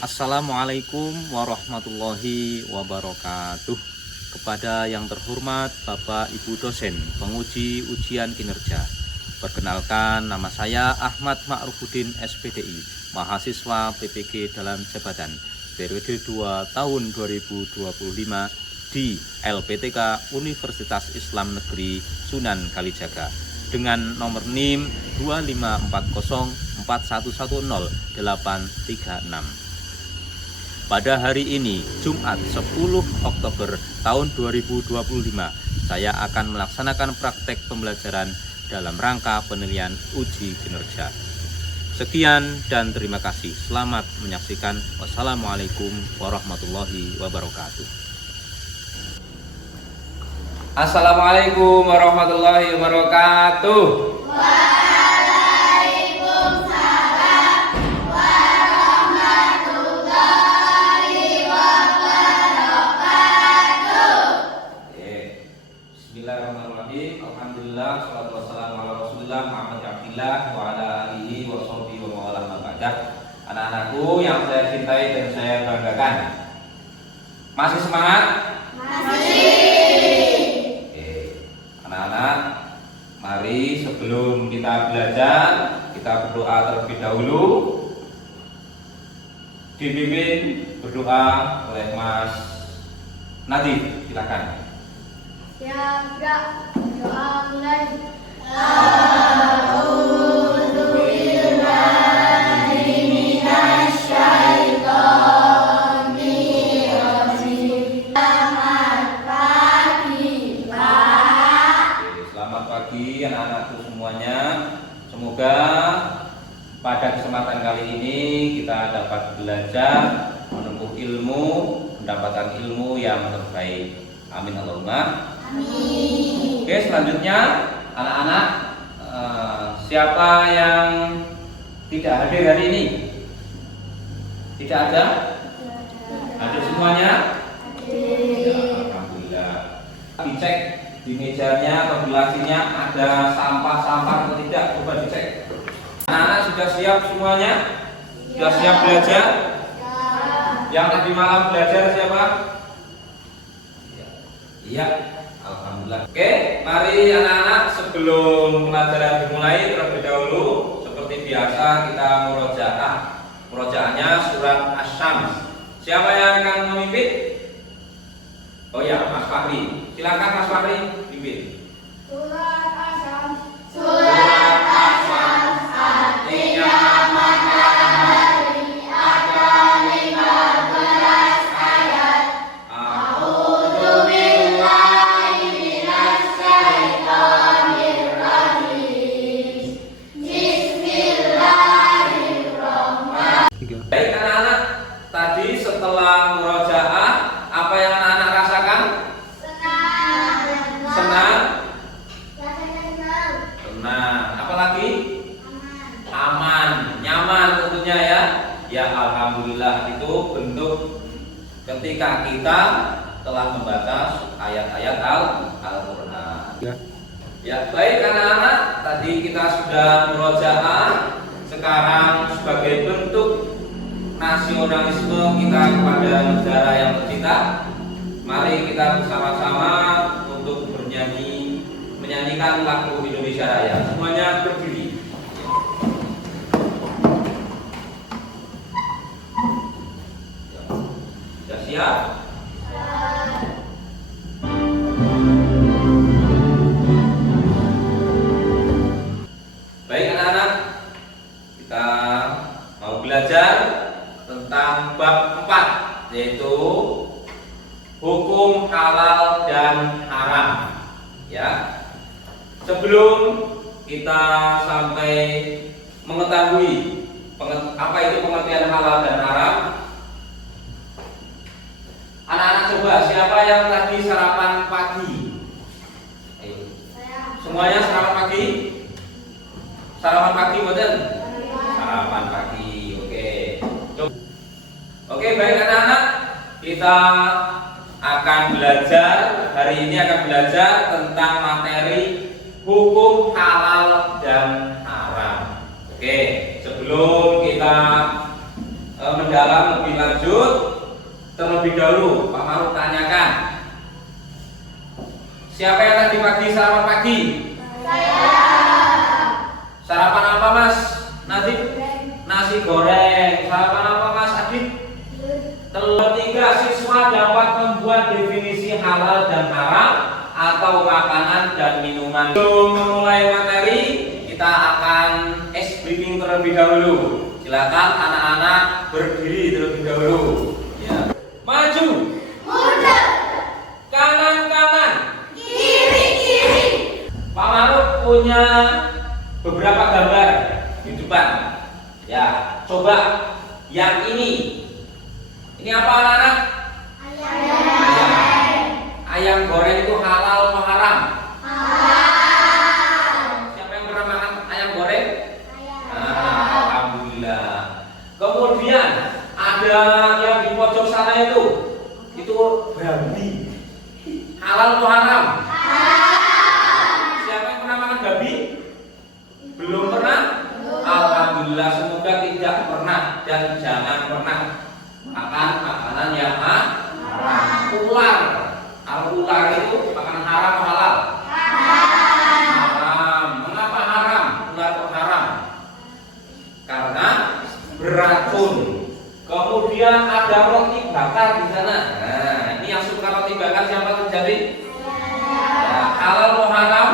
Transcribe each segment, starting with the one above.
Assalamualaikum warahmatullahi wabarakatuh. Kepada yang terhormat Bapak Ibu dosen penguji ujian kinerja, perkenalkan, nama saya Ahmad Ma'rufuddin SPDI, mahasiswa PPG dalam jabatan periode 2 tahun 2025 di LPTK Universitas Islam Negeri Sunan Kalijaga dengan nomor NIM 25404110-836. Pada hari ini, Jumat 10 Oktober tahun 2025, saya akan melaksanakan praktek pembelajaran dalam rangka penilaian uji kinerja. Sekian dan terima kasih. Selamat menyaksikan. Wassalamualaikum warahmatullahi wabarakatuh. Assalamualaikum warahmatullahi wabarakatuh. Bismillahirrahmanirrahim. Alhamdulillah, salatu wassalamu ala Rasulillah Muhammad Abdillah wa ala alihi wa sahbihi wa mawalah mabadah. Anak-anakku yang saya cintai dan saya banggakan, masih semangat? Masih. Oke. Anak-anak, mari sebelum kita belajar, kita berdoa terlebih dahulu. Dipimpin berdoa oleh Mas Nadif, silakan. Siap, doa mulai. Selamat pagi anak-anakku semuanya. Semoga pada kesempatan kali ini kita dapat belajar, menempuh ilmu, mendapatkan ilmu yang terbaik. Amin Allahumma. Amin. Oke, selanjutnya anak-anak, siapa yang tidak hadir hari ini? Tidak ada? Hadir semuanya? Ya, alhamdulillah. Dicek di mejanya atau di lacinya ada sampah-sampah atau tidak? Coba dicek. Anak-anak sudah siap semuanya? Sudah siap belajar? Yang tadi malam belajar siapa? Iya, alhamdulillah. Oke, mari anak-anak sebelum pelajaran dimulai terlebih dahulu seperti biasa kita murojaah. Murojaahnya surat Asy-Syams. Siapa yang akan memimpin? Oh ya, Mas Fahri. Silakan Mas Fahri pimpin. Surat Asy-Syams. Surat Asy-Syams artinya matahari ada 15 ayat. Baik anak-anak, tadi setelah murojaah, apa yang anak-anak rasakan? Senang. Senang. Apalagi? Aman, nyaman tentunya ya. Ya alhamdulillah, itu bentuk ketika kita telah membaca ayat-ayat Al-Qur'an. Ya, baik anak-anak, tadi kita sudah murojaah. Sekarang sebagai bentuk nasionalisme kita kepada negara yang tercinta, mari kita bersama-sama untuk menyanyikan lagu Indonesia Raya. Semuanya berdiri. Sudah siap? Baik anak-anak, kita mau belajar tentang bab 4, yaitu hukum halal dan haram. Ya. Sebelum kita sampai mengetahui apa itu pengertian halal dan haram, anak-anak coba siapa yang tadi sarapan pagi? Ayo. Semuanya sarapan pagi? Sarapan pagi betul? Sarapan pagi. Oke. Oke, baik anak-anak, kita akan belajar hari ini tentang materi hukum halal dan haram. Oke, sebelum kita mendalam lebih lanjut, terlebih dahulu Pak Maruf tanyakan, siapa yang tadi pagi sarapan pagi? Saya. Sarapan apa Mas? Nasi goreng. Sarapan apa Mas Adit? Telur. 3 siswa dapat membuat definisi halal dan haram atau makanan dan minuman. Sebelum memulai materi, kita akan ice breathing terlebih dahulu. Silakan anak-anak berdiri terlebih dahulu. Ya. Maju. Mundur. Kanan-kanan. Kiri. Pak Maruf punya beberapa gambar di depan. Ya, coba yang ini. Ini apa anak-anak? Ayam goreng itu halal atau haram? Siapa yang pernah makan ayam goreng? Alhamdulillah. Kemudian ada yang di pojok sana itu babi. Halal atau haram? Siapa yang pernah makan babi? Belum pernah? Alhamdulillah, semoga tidak pernah dan jangan pernah makan makanan yang haram. Ular itu makanan haram atau halal? Haram. Mengapa haram? Ular kok haram? Karena beracun. Kemudian ada roti bakar di sana. Nah, ini yang suka roti bakar siapa terjadi? Ya, halal atau haram?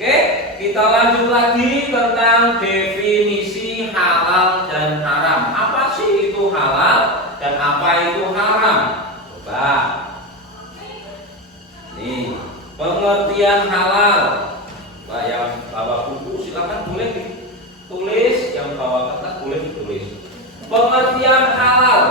Oke, kita lanjut lagi tentang definisi halal dan haram. Apa sih itu halal dan apa itu haram? Coba. Nih, pengertian halal. Nah, yang bawa buku silakan boleh ditulis, yang bawa kertas boleh ditulis. Pengertian halal.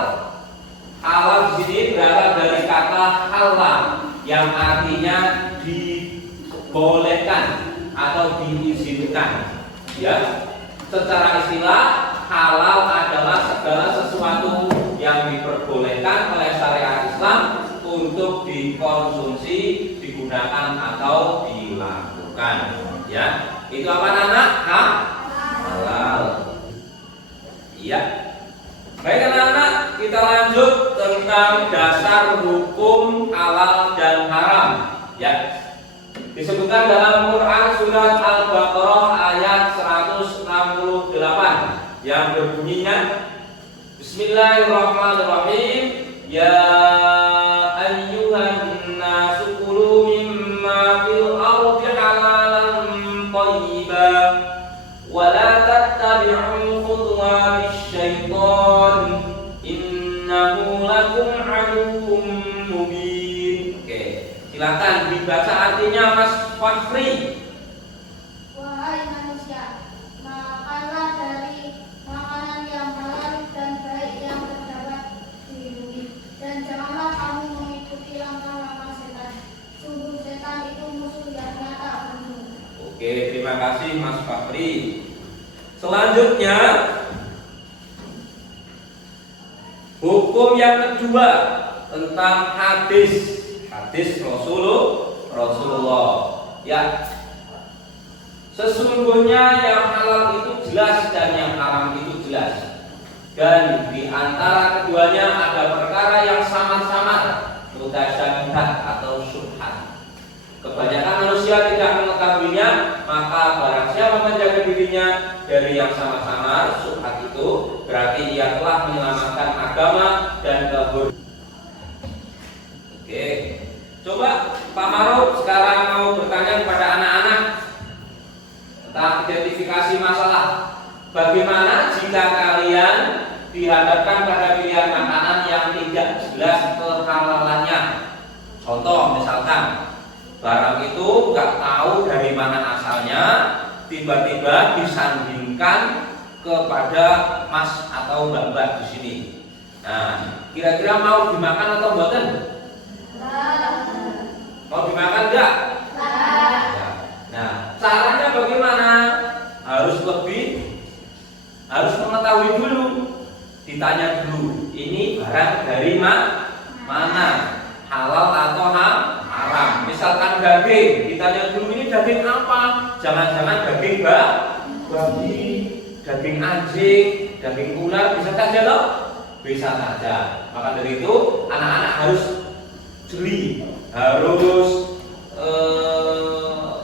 Halal di sini berasal dari kata halal yang artinya dibolehkan atau diizinkan. Ya, secara istilah halal adalah segala sesuatu yang diperbolehkan oleh syariat Islam untuk dikonsumsi, digunakan atau dilakukan. Ya, itu apa anak? Halal. Iya. Baik anak-anak, kita lanjut tentang dasar hukum halal dan haram. Ya. Disebutkan dalam Quran surat Al-Baqarah ayat 168 yang berbunyinya Bismillahirrahmanirrahim. Ya ayyuhan nasu kulu mimma fil ardi halalan thayyiban wa la tattabi'u khutuwatis syaitan innahu lakum aduwwum mubin. Oke, silakan dibaca artinya Mas Fahri. Wahai manusia, makanlah dari makanan yang halal dan baik yang terdapat di bumi, dan janganlah kamu mengikuti langkah-langkah setan. Sungguh setan itu musuh yang nyata bagimu. Oke, terima kasih Mas Fahri. Selanjutnya, hukum yang kedua tentang hadis Rasulullah. Ya, sesungguhnya yang halal itu jelas dan yang haram itu jelas. Dan di antara keduanya ada perkara yang samar-samar, mutasyabihat atau syubhat. Kebanyakan manusia tidak mengetahuinya, maka barang siapa menjaga dirinya dari yang samar-samar, syubhat itu berarti ia telah menyelamatkan agama dan kehormatan. Oke, coba Pak Maruf sekarang mau bertanya kepada anak-anak tentang identifikasi masalah. Bagaimana jika kalian dihadapkan pada pilihan makanan yang tidak jelas kehalalannya? Contoh misalkan barang itu nggak tahu dari mana asalnya, tiba-tiba disandingkan kepada Mas atau Mbak di sini. Nah, kira-kira mau dimakan atau buatan? Mau dimakan enggak? Nah, caranya bagaimana? Harus mengetahui dulu. Ditanya dulu, ini barang dari mana? Halal atau haram? Misalkan daging, ditanya dulu ini daging apa? Jangan-jangan daging babi. daging anjing, daging ular, bisa saja loh? Bisa saja. Maka dari itu anak-anak harus jeli, harus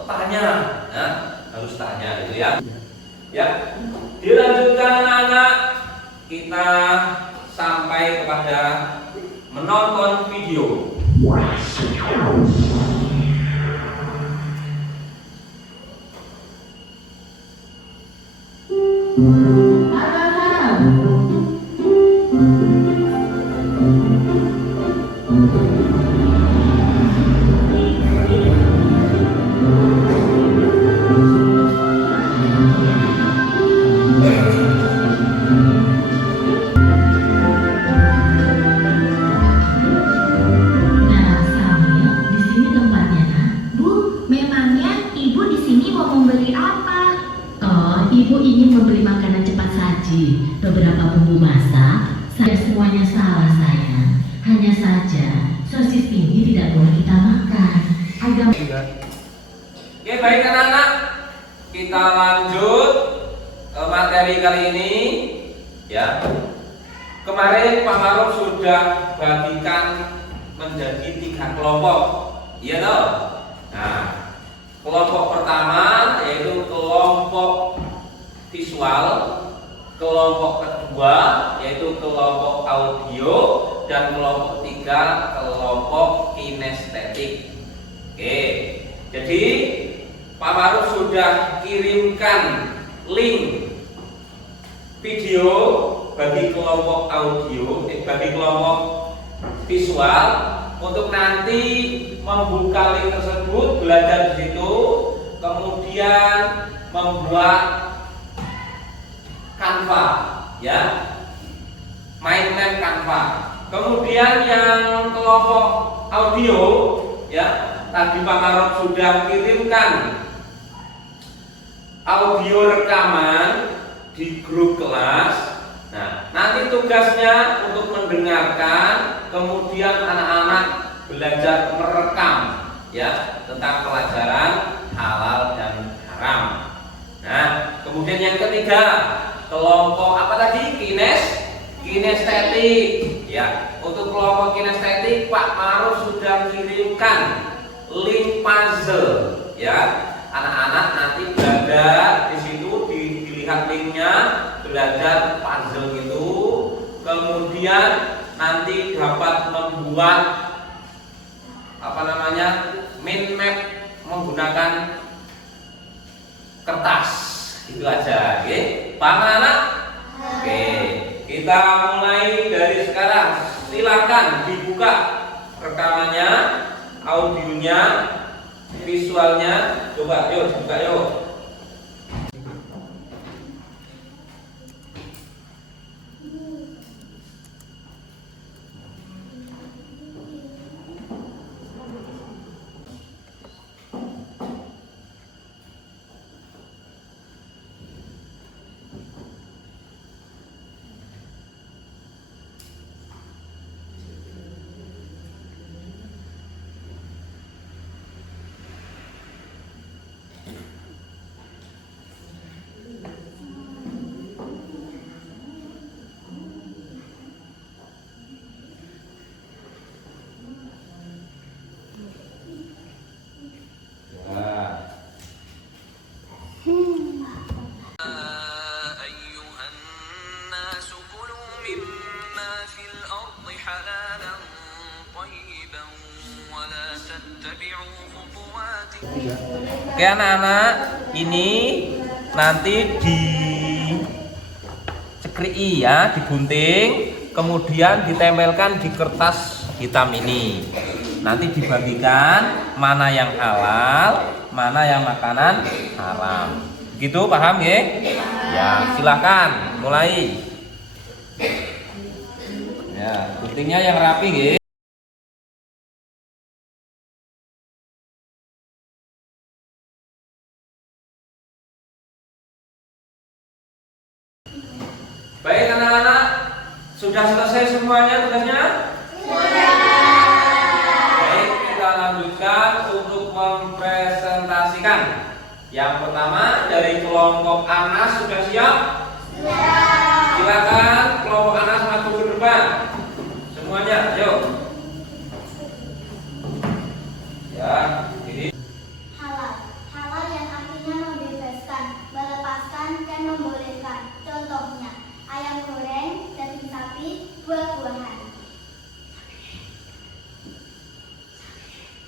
tanya, ya, harus tanya gitu ya. Ya, dilanjutkan anak-anak, kita sampai kepada menonton video. Nah, Samuel, di sini tempatnya, nak. Bu, memangnya ibu di sini mau membeli apa? Oh, ibu ingin membeli makanan cepat saji, beberapa bumbu masak. Saya semuanya salah, sayang. Hanya saja, sosis ini tidak boleh kita makan. Agak Oke, baik anak-anak, kita lanjut ke materi kali ini. Ya, kemarin Pak Maruf sudah bagikan menjadi 3 kelompok, iya toh? Nah, kelompok pertama yaitu kelompok visual, kelompok kedua yaitu kelompok audio, dan kelompok 3 kelompok kinestetik. Oke, jadi Pak Maruf sudah kirimkan link video bagi kelompok audio, bagi kelompok visual untuk nanti membuka link tersebut, belajar di situ, kemudian membuat Canva, ya, mind map Canva. Kemudian yang kelompok audio, ya, tadi Pak Maruf sudah kirimkan audio rekaman di grup kelas. Nah, nanti tugasnya untuk mendengarkan, kemudian anak-anak belajar merekam, ya, tentang pelajaran halal dan haram. Nah, kemudian yang ketiga, kelompok apa tadi? Kinestetik. Ya, untuk kelompok kinestetik Pak Maruf sudah kirimkan link puzzle, ya. Anak-anak nanti belajar di situ, dilihat linknya, belajar puzzle itu, kemudian nanti dapat membuat mind map menggunakan kertas. Itu aja, oke? Paham anak? Oke, kita mulai dari sekarang. Silakan dibuka rekamannya, audionya, visualnya. Coba, yuk, dibuka yuk. أيها الناس كلوا مما في الأرض حلالا طيبا ولا تتبعوا خطوات. Oke anak-anak, ini nanti di cekrei ya, digunting, kemudian ditempelkan di kertas hitam ini. Nanti dibagikan mana yang halal, mana yang makanan haram. Gitu, paham ya? Ya, silakan mulai. Ya, guntingnya yang rapi ya. Baik anak-anak, sudah selesai semuanya tugasnya? Sudah. Baik, kita lanjutkan untuk mempresentasikan. Yang pertama dari kelompok Anas sudah siap? dari buah-buahan.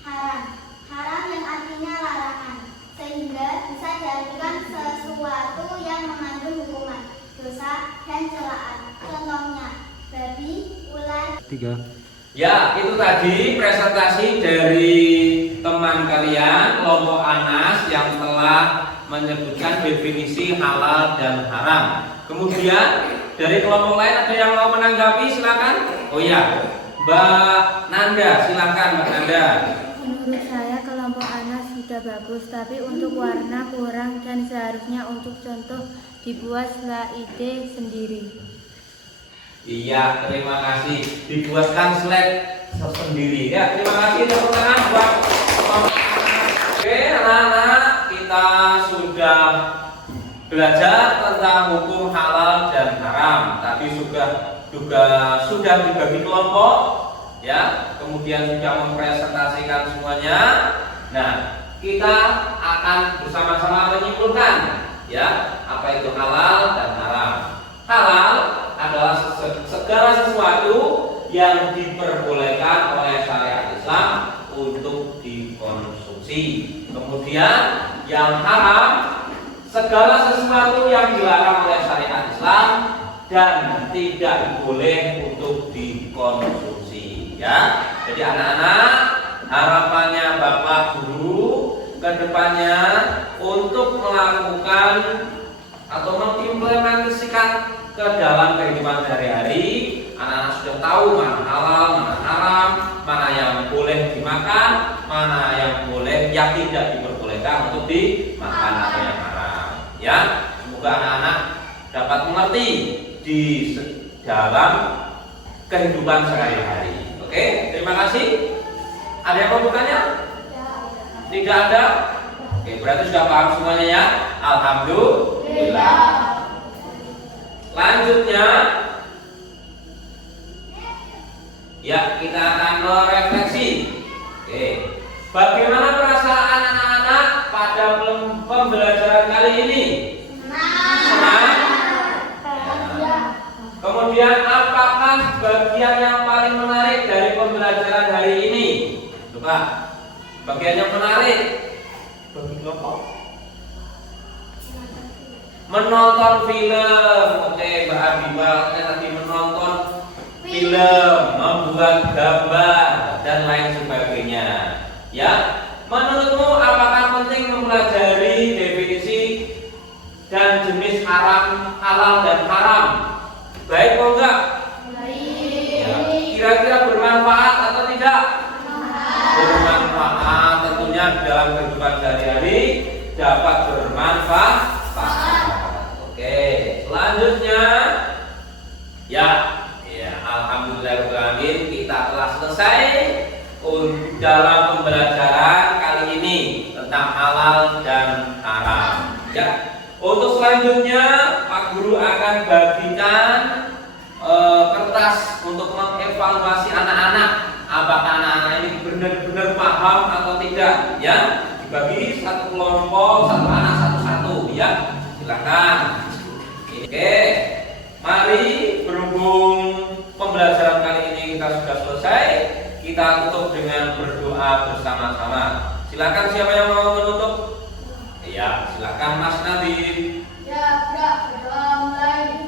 Haram. Haram yang artinya larangan, sehingga bisa diartikan sesuatu yang mengandung hukuman, dosa, dan celaan. Contohnya, babi, ular. Ya, itu tadi presentasi dari teman kalian, kelompok Anas yang telah menyebutkan definisi halal dan haram. Kemudian dari kelompok lain ada yang mau menanggapi, silakan. Oh ya, Mbak Nanda, silakan Mbak Nanda. Menurut saya kelompok Anas sudah bagus, tapi untuk warna kurang dan seharusnya untuk contoh dibuat slide sendiri. Iya, terima kasih. Dibuatkan slide sendiri. Ya, terima kasih tepuk tangan buat kelompok Anas. Oke, anak-anak, kita sudah belajar tentang hukum halal dan haram. Tadi sudah dibagi kelompok, ya. Kemudian sudah mempresentasikan semuanya. Nah, kita akan bersama-sama menyimpulkan, ya, apa itu halal dan haram. Halal adalah segala sesuatu yang diperbolehkan oleh syariat Islam untuk dikonsumsi. Kemudian yang haram, segala sesuatu yang dilarang oleh syariat Islam dan tidak boleh untuk dikonsumsi, ya. Jadi anak-anak, harapannya Bapak Guru kedepannya untuk melakukan atau mengimplementasikan ke dalam kehidupan sehari-hari. Anak-anak sudah tahu mana halal, mana haram, mana yang boleh dimakan, mana yang boleh, yang tidak diperbolehkan untuk dimakan atau yang haram. Ya, semoga anak-anak dapat mengerti di dalam kehidupan sehari-hari. Oke, terima kasih. Ada yang mau bertanya? Tidak ada? Oke, berarti sudah paham semuanya ya. Alhamdulillah. Selanjutnya, ya, kita akan merefleksi. Oke, bagaimana perasaan anak-anak pada pembelajaran kali ini? Senang. Kemudian, apakah bagian yang paling menarik dari pembelajaran hari ini? Coba, bagian yang menarik bagi kelompok. Menonton film. Oke, Mbak Abibal tadi menonton film, membuat gambar dan lain sebagainya. Ya, menurutmu apakah penting mempelajari definisi dan jenis haram, halal dan haram? Baik atau enggak? Baik. Ya, kira-kira bermanfaat atau tidak? Bermanfaat, tentunya dalam kehidupan sehari-hari dapat bermanfaat. Oke, selanjutnya, ya, alhamdulillah kita telah selesai dalam pembelajaran kali ini tentang halal dan haram. Ya, untuk selanjutnya Pak Guru akan bagikan kertas untuk mengevaluasi anak-anak, apakah anak-anak ini benar-benar paham atau tidak. Ya, dibagi satu kelompok, satu anak satu-satu. Ya, silakan. Oke, mari, berhubung pembelajaran kali ini kita sudah selesai, kita tutup dengan berdoa bersama-sama. Silakan, siapa yang mau menutup? Ya, silakan Mas Nadim. Ya, berdoa mulai.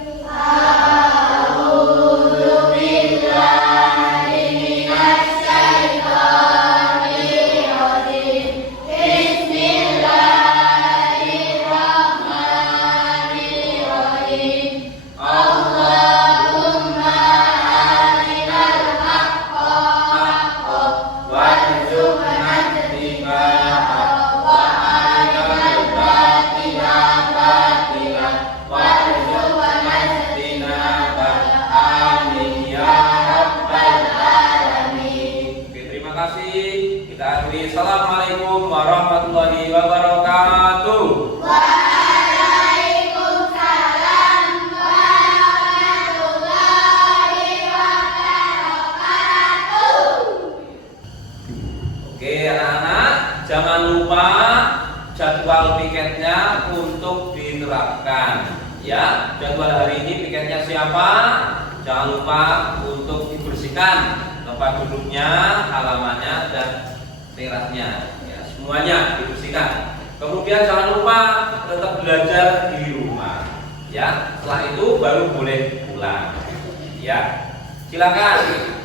Assalamualaikum warahmatullahi wabarakatuh. Waalaikumsalam warahmatullahi wabarakatuh. Oke anak-anak, jangan lupa jadwal piketnya untuk diterapkan. Ya, jadwal hari ini piketnya siapa? jangan lupa untuk dibersihkan tempat duduknya, halamannya, dan terasnya. Ya, semuanya dibersihkan. Kemudian jangan lupa tetap belajar di rumah. Ya, setelah itu baru boleh pulang. Ya, silakan.